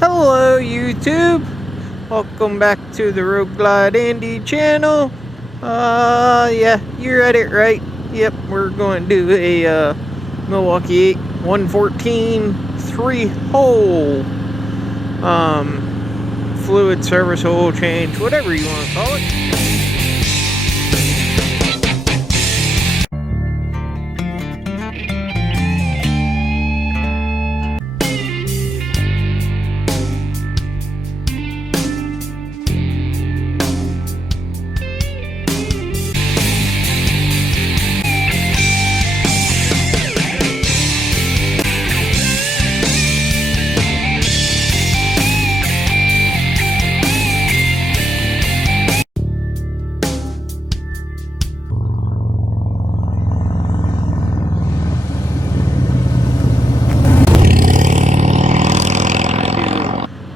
Hello YouTube! Welcome back to the Road Glide Andy channel. Yeah, you read it right. Yep, we're going to do a Milwaukee 114 3-hole fluid service oil change, whatever you want to call it.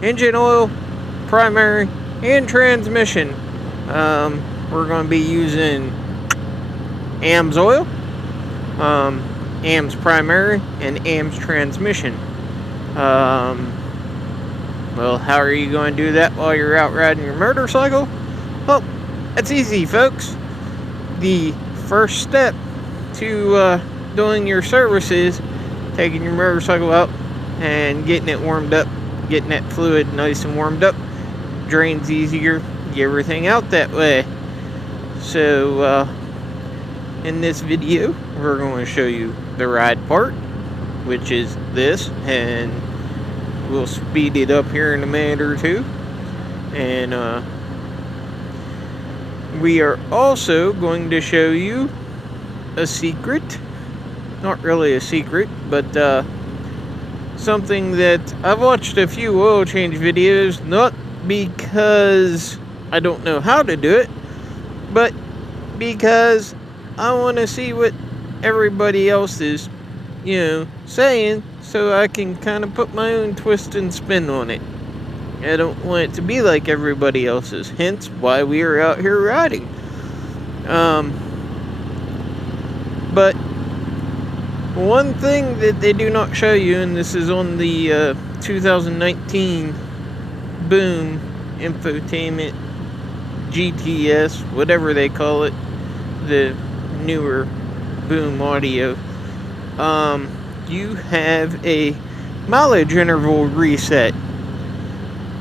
Engine oil, primary, and transmission. We're going to be using AMS oil, AMS primary, and AMS transmission. Well, how are you going to do that while you're out riding your motorcycle? Well, that's easy, folks. The first step to doing your service is taking your motorcycle out and getting it warmed up. Getting that fluid nice and warmed up drains easier, get everything out that way. So in this video we're going to show you the ride part, which is this, and we'll speed it up here in a minute or two. And we are also going to show you a secret, not really a secret, but something that I've watched a few oil change videos, not because I don't know how to do it, but because I want to see what everybody else is, saying, so I can kind of put my own twist and spin on it. I don't want it to be like everybody else's, hence why we are out here riding. But one thing that they do not show you, and this is on the 2019 Boom Infotainment GTS, whatever they call it, the newer Boom audio, you have a mileage interval reset.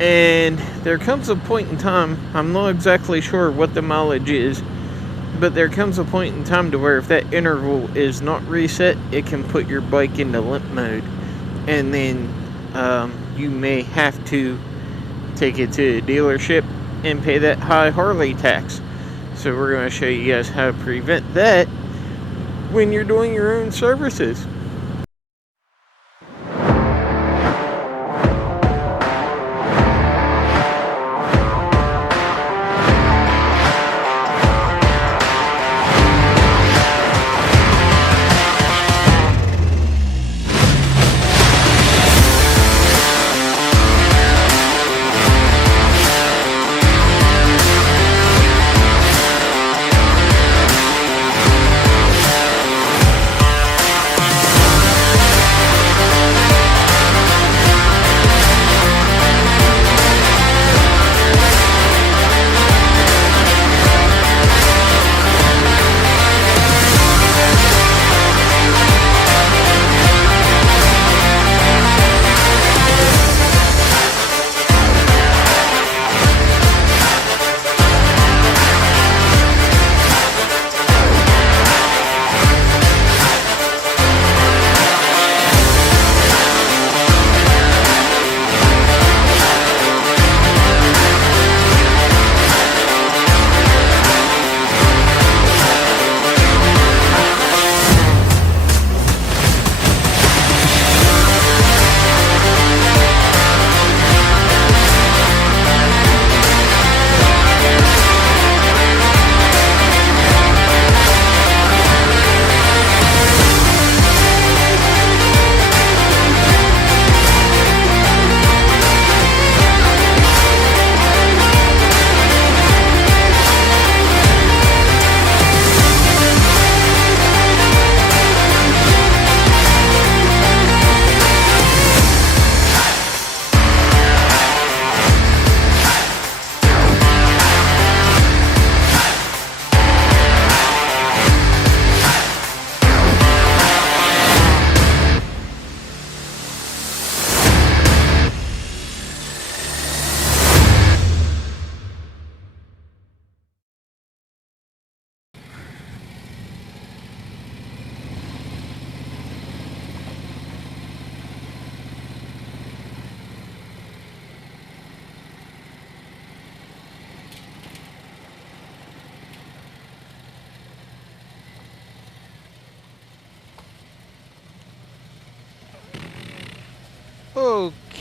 And there comes a point in time, I'm not exactly sure what the mileage is, but there comes a point in time to where if that interval is not reset, it can put your bike into limp mode. And then you may have to take it to a dealership and pay that high Harley tax. So we're going to show you guys how to prevent that when you're doing your own services.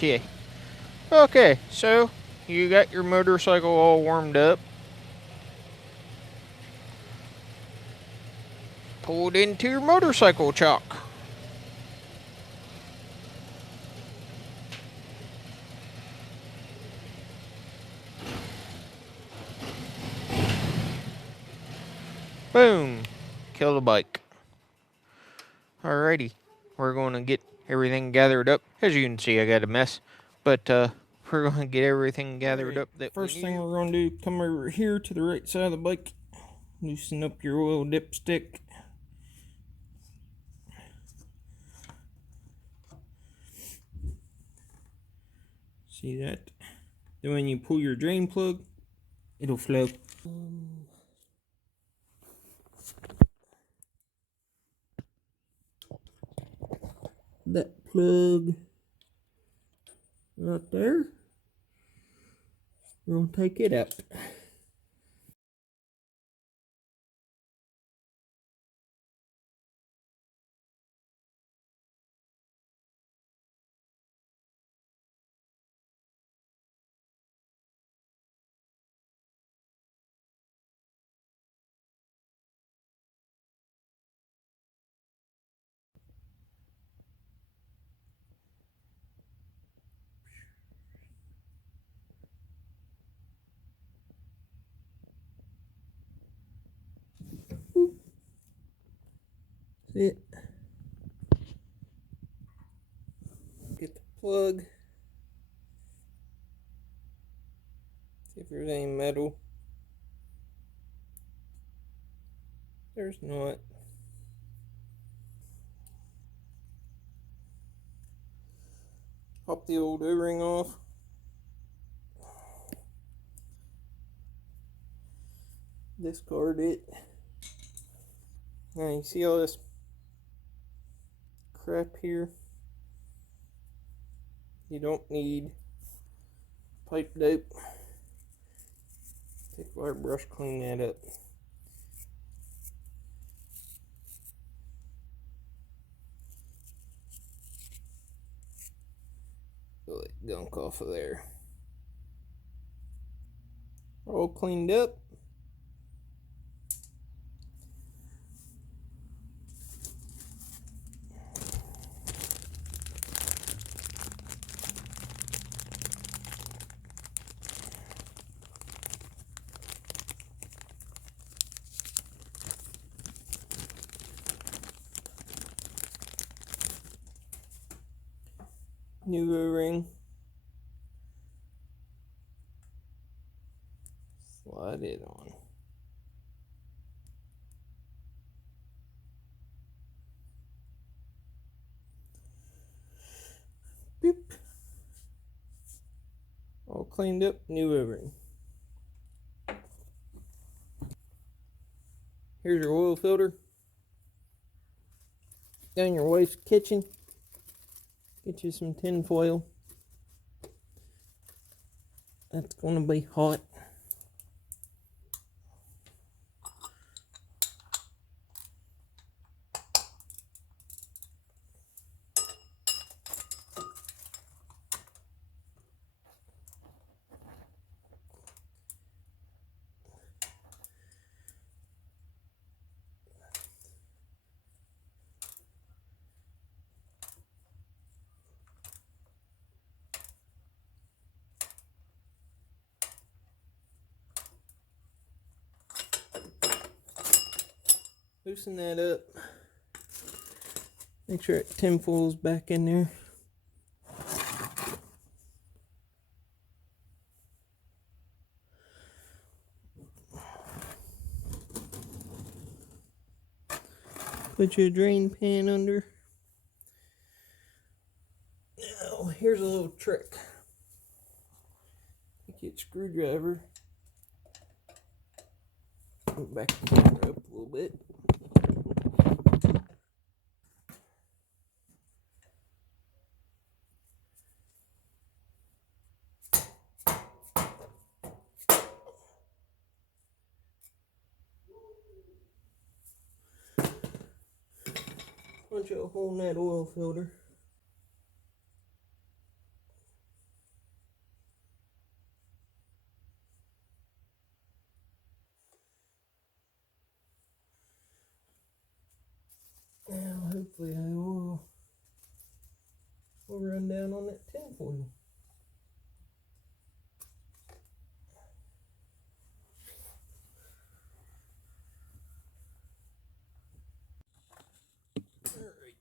Okay. Okay, so you got your motorcycle all warmed up. Pull it into your motorcycle chock. Boom. Kill the bike. Alrighty. We're going to get everything gathered up. As you can see, I got a mess. But we're going to get everything gathered up. First thing we're going to do, come over here to the right side of the bike. Loosen up your oil dipstick. See that? Then when you pull your drain plug, it'll flow. That plug right there, we're going to take it out. See it? Get the plug. See if there's any metal. There's not. Pop the old O-ring off. Discard it. Now you see all this crap here? You don't need pipe dope. Take a wire brush, clean that up. Pull that gunk off of there. All cleaned up. New O-ring. Slide it on. Boop. All cleaned up, new O-ring. Here's your oil filter. Down your wife's kitchen. Get you some tin foil. That's gonna be hot. Loosen that up. Make sure that tin foil's back in there. Put your drain pan under. Now, here's a little trick. Take your screwdriver. Back the camera up a little bit. Punch a hole in that oil filter. Now, hopefully, I will run down on that tinfoil. Alright.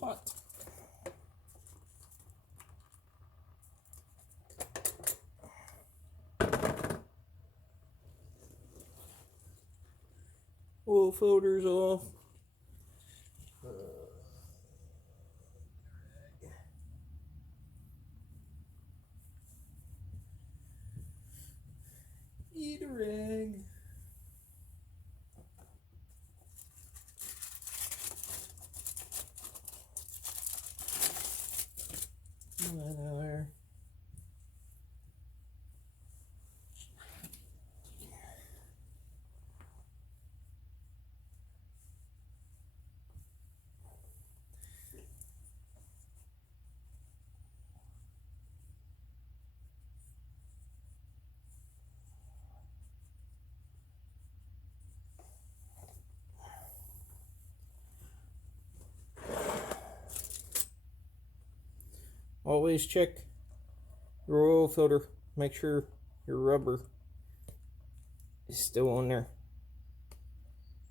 Hot. Oil filters off. Eat a rag. Whatever. Always check your oil filter. Make sure your rubber is still on there.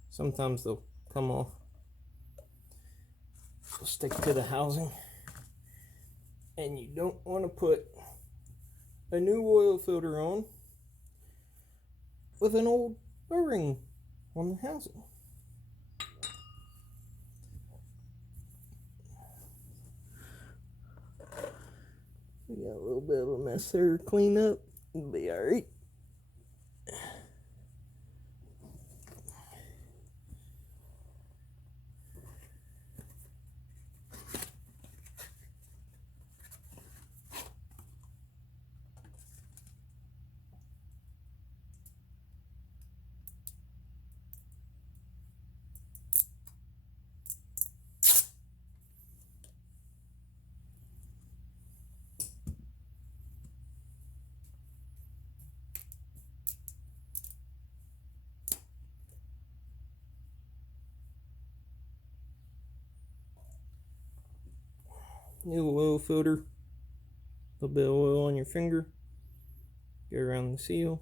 Sometimes they'll come off. So stick to the housing. And you don't want to put a new oil filter on with an old O-ring on the housing. We got a little bit of a mess there to clean up. It'll be alright. New oil filter, a little bit of oil on your finger, go around the seal.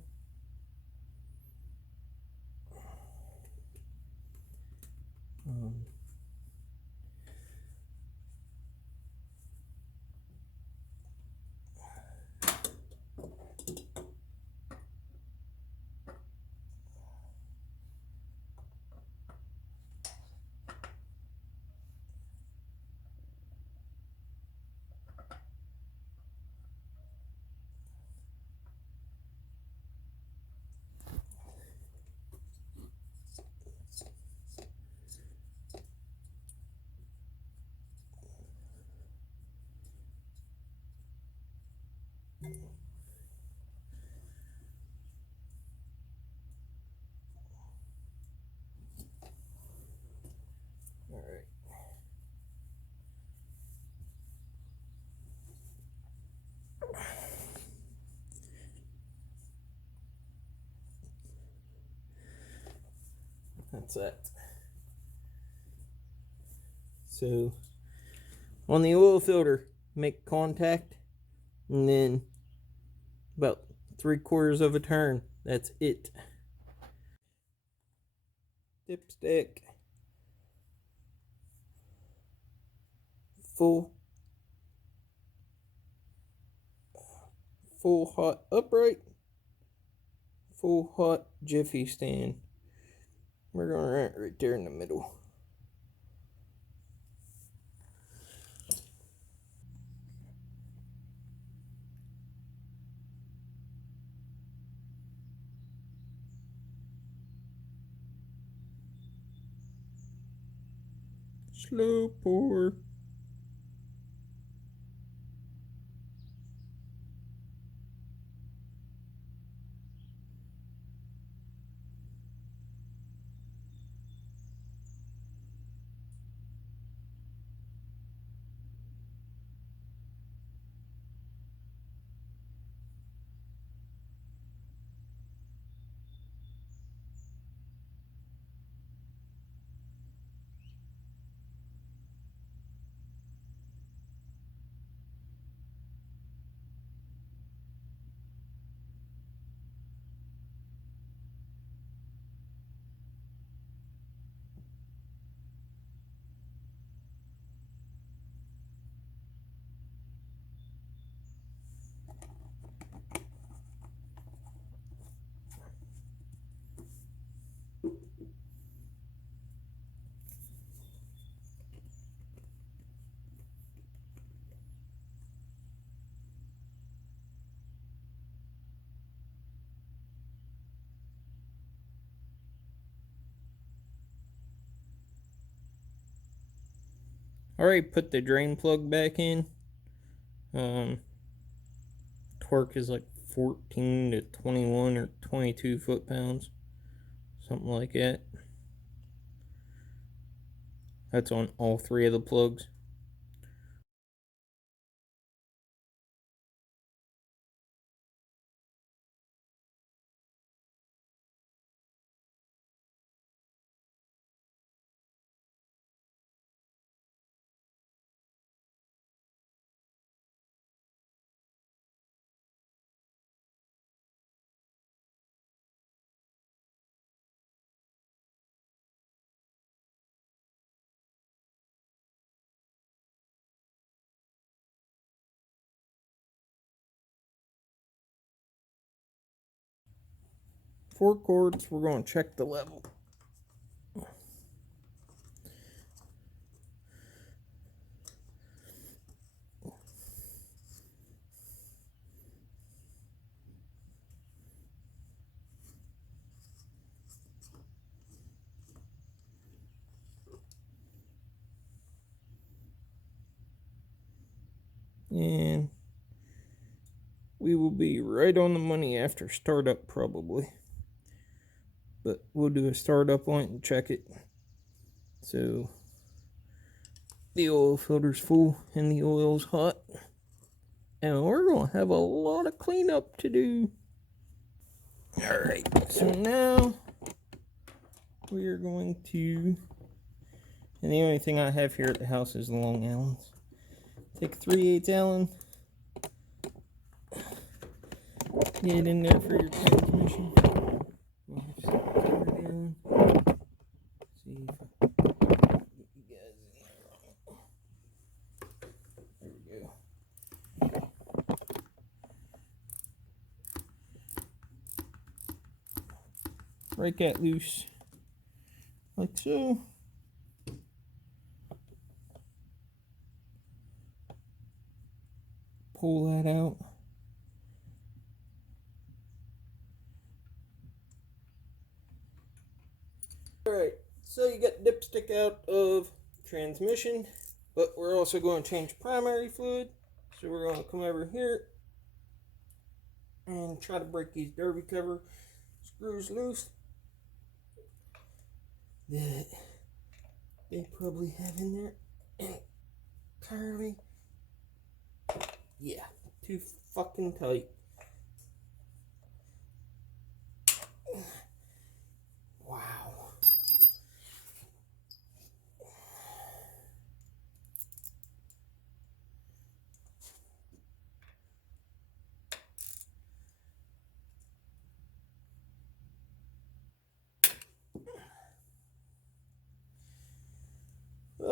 Alright. That's that. So, on the oil filter, make contact, and then about 3/4 of a turn. That's it. dipstick, full hot upright, full hot jiffy stand. We're going to run it right there in the middle. Slow pour. Alright, put the drain plug back in. Torque is like 14 to 21 or 22 foot-pounds, something like that. That's on all three of the plugs. Four cords, we're going to check the level. And we will be right on the money after startup, probably. But we'll do a startup on it and check it. So the oil filter's full and the oil's hot. And we're going to have a lot of cleanup to do. Alright, so now we are going to, and the only thing I have here at the house is the Long Allens. Take 3/8 Allen, get it in there for your transmission. We'll have to cover it in. See if I get you guys in there. There we go. Break that loose, like so. Pull that out. Alright, so you got dipstick out of transmission, but we're also going to change primary fluid. So we're going to come over here and try to break these derby cover screws loose that they probably have in there entirely. Yeah, too fucking tight. Wow.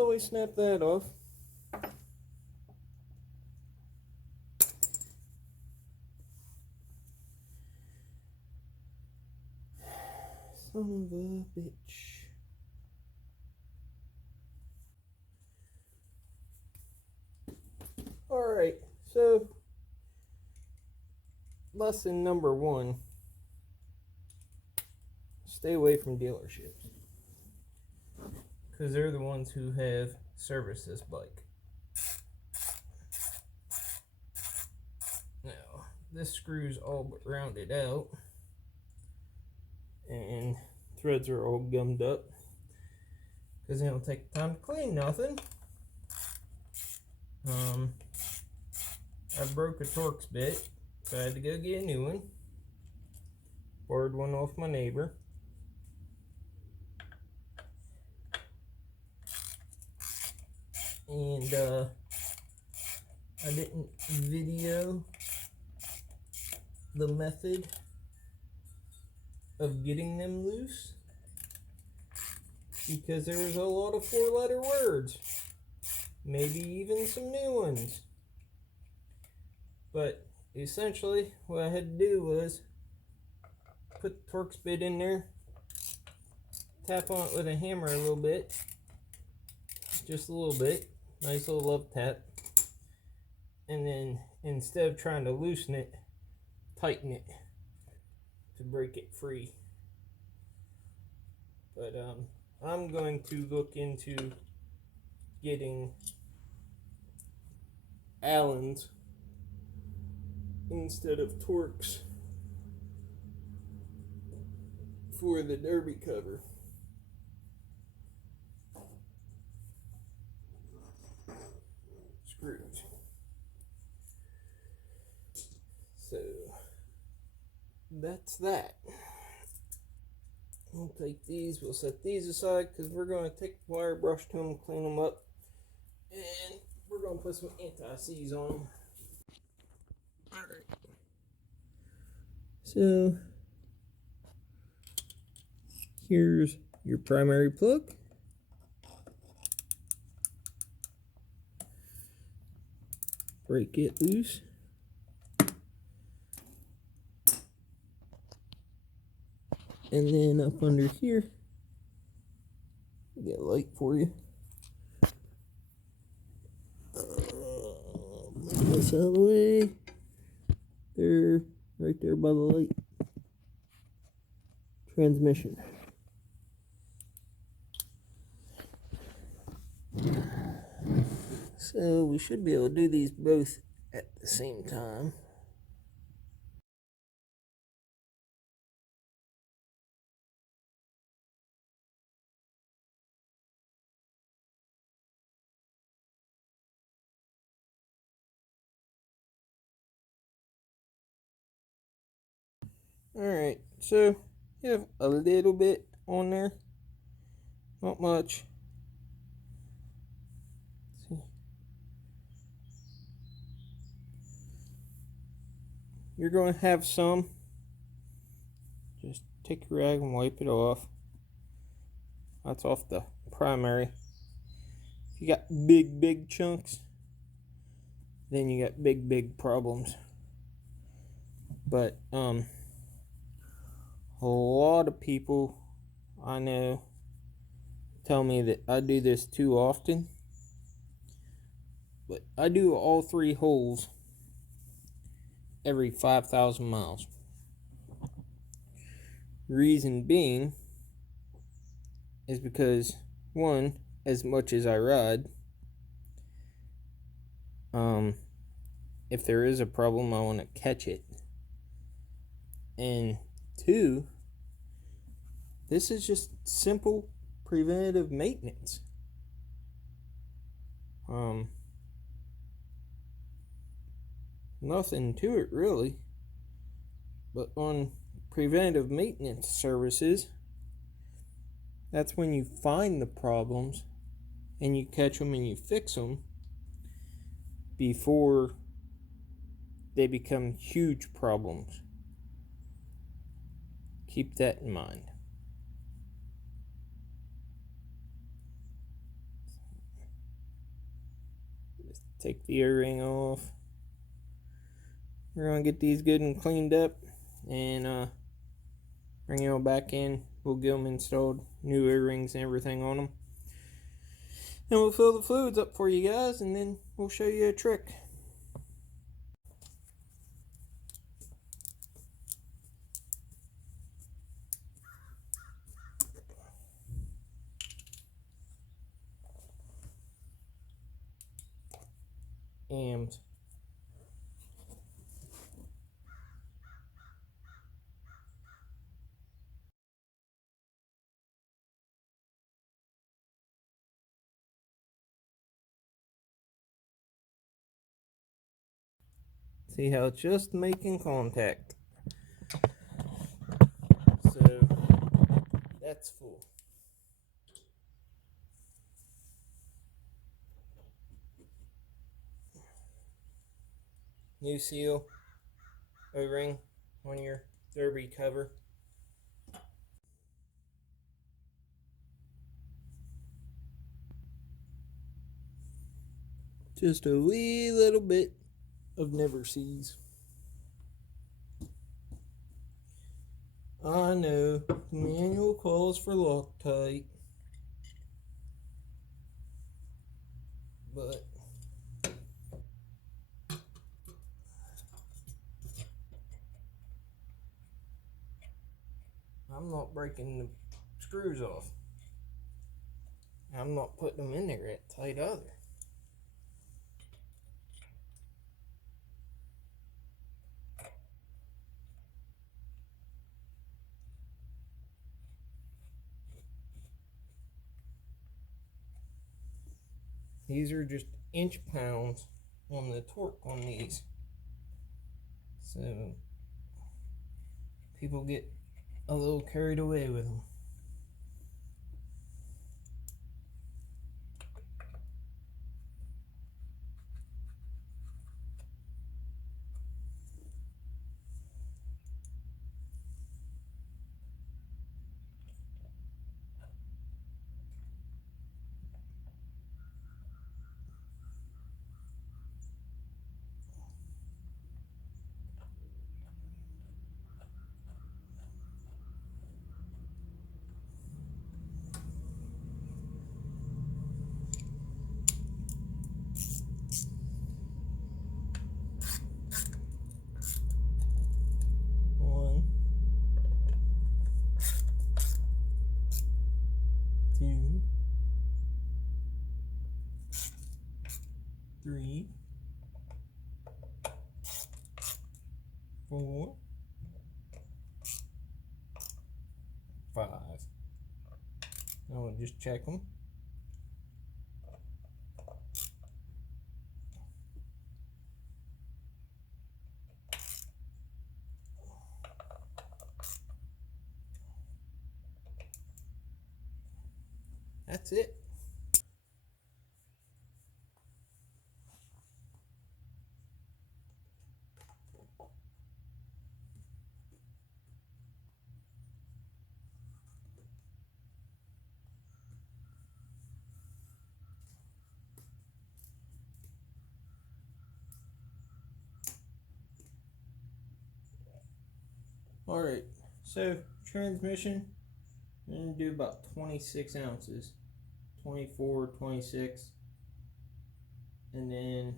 always snap that off. Son of a bitch. Alright, so lesson number 1. Stay away from dealerships. Because they're the ones who have serviced this bike. Now, this screw's all but rounded out. And threads are all gummed up. Because they don't take the time to clean nothing. I broke a Torx bit, so I had to go get a new one. Borrowed one off my neighbor. And I didn't video the method of getting them loose because there was a lot of 4-letter words, maybe even some new ones. But essentially what I had to do was put the Torx bit in there, tap on it with a hammer a little bit, just a little bit, nice little love tap, and then instead of trying to loosen it, tighten it to break it free. But I'm going to look into getting Allens instead of Torx for the derby cover. Screws. So that's that. We'll take these, we'll set these aside because we're going to take the wire brush to them, clean them up, and we're going to put some anti-seize on them. Alright. So here's your primary plug. Break it loose. And then up under here, we got a light for you. Move this out of the way. There, right there by the light. Transmission. So we should be able to do these both at the same time. Alright, so you have a little bit on there, not much. See. You're going to have some. Just take your rag and wipe it off. That's off the primary. If you got big chunks, then you got big problems. But a lot of people I know tell me that I do this too often, but I do all 3 holes every 5,000 miles. Reason being is because, one, as much as I ride, if there is a problem, I want to catch it. And 2, this is just simple preventative maintenance. Nothing to it really, but on preventative maintenance services, that's when you find the problems and you catch them and you fix them before they become huge problems. Keep that in mind. take the O-ring off. We're going to get these good and cleaned up and bring it all back in. We'll get them installed, new O-rings and everything on them. And we'll fill the fluids up for you guys, and then we'll show you a trick. AMs. See how it's just making contact. So that's full. New seal, O-ring on your derby cover. Just a wee little bit of never sees. I know, the manual calls for Loctite, but I'm not breaking the screws off. I'm not putting them in there that tight either. These are just inch pounds on the torque on these. So people get a little carried away with them. One, two, three, 4, 5. Now we'll just check them. That's it. Alright, so transmission, I'm going to do about 26 ounces, 24, 26, and then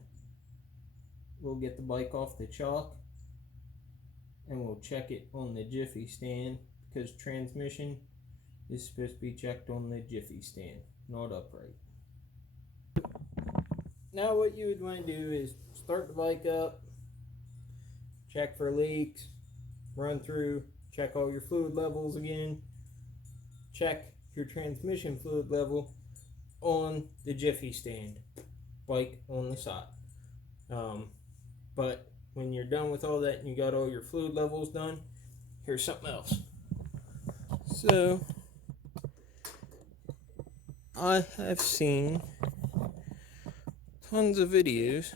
we'll get the bike off the chalk and we'll check it on the Jiffy stand, because transmission is supposed to be checked on the Jiffy stand, not upright. Now what you would want to do is start the bike up, check for leaks, run through, check all your fluid levels again, check your transmission fluid level on the Jiffy stand, bike on the side. But when you're done with all that and you got all your fluid levels done, here's something else. So I have seen tons of videos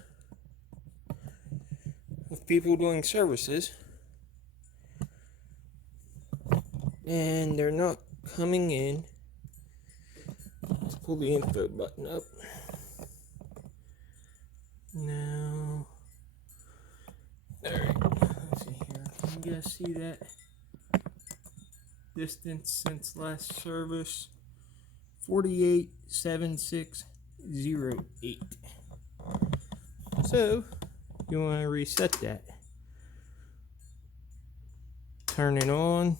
of people doing services and they're not coming in. Let's pull the info button up. Now, alright, let's see here. Can you guys see that? Distance since last service, 487608. So, you want to reset that. Turn it on.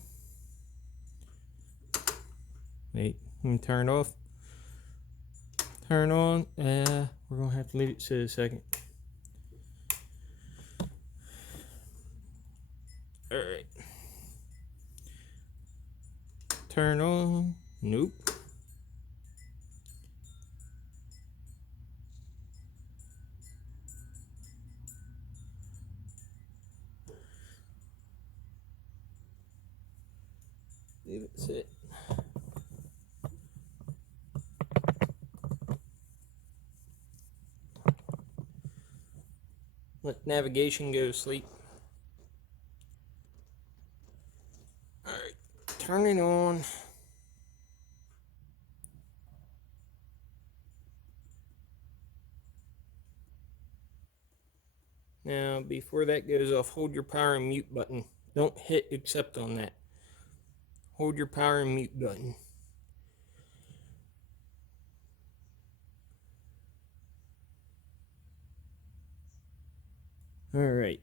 Wait, let me turn it off. Turn on. We're going to have to leave it sit a second. Alright. Turn on. Nope. Leave it sit. Let navigation go to sleep. Alright, turn it on. Now, before that goes off, hold your power and mute button. Don't hit accept on that. Hold your power and mute button. Alright,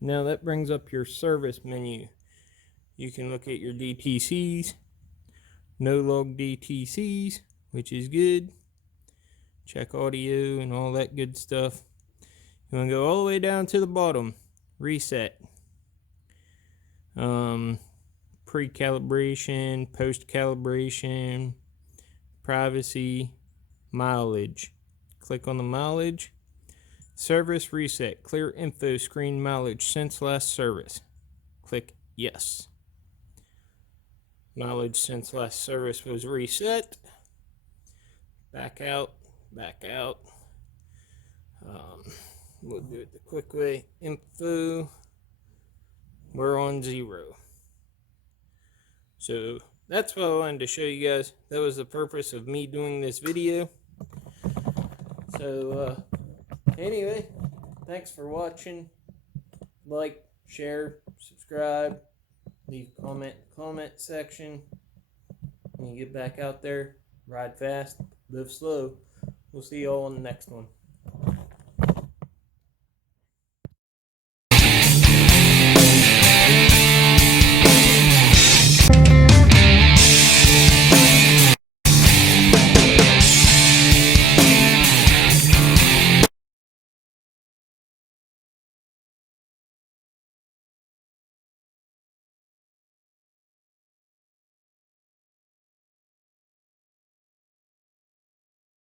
now that brings up your service menu. You can look at your DTCs, no log DTCs, which is good. Check audio and all that good stuff. You want to go all the way down to the bottom. Reset. Pre-calibration, post-calibration, privacy, mileage. Click on the mileage. Service reset. Clear info screen mileage since last service. Click yes. Mileage since last service was reset. Back out. Back out. We'll do it the quick way. Info. We're on 0. So that's what I wanted to show you guys. That was the purpose of me doing this video. So anyway, thanks for watching. Like, share, subscribe, leave a comment section. When you get back out there, ride fast, live slow. We'll see you all on the next one.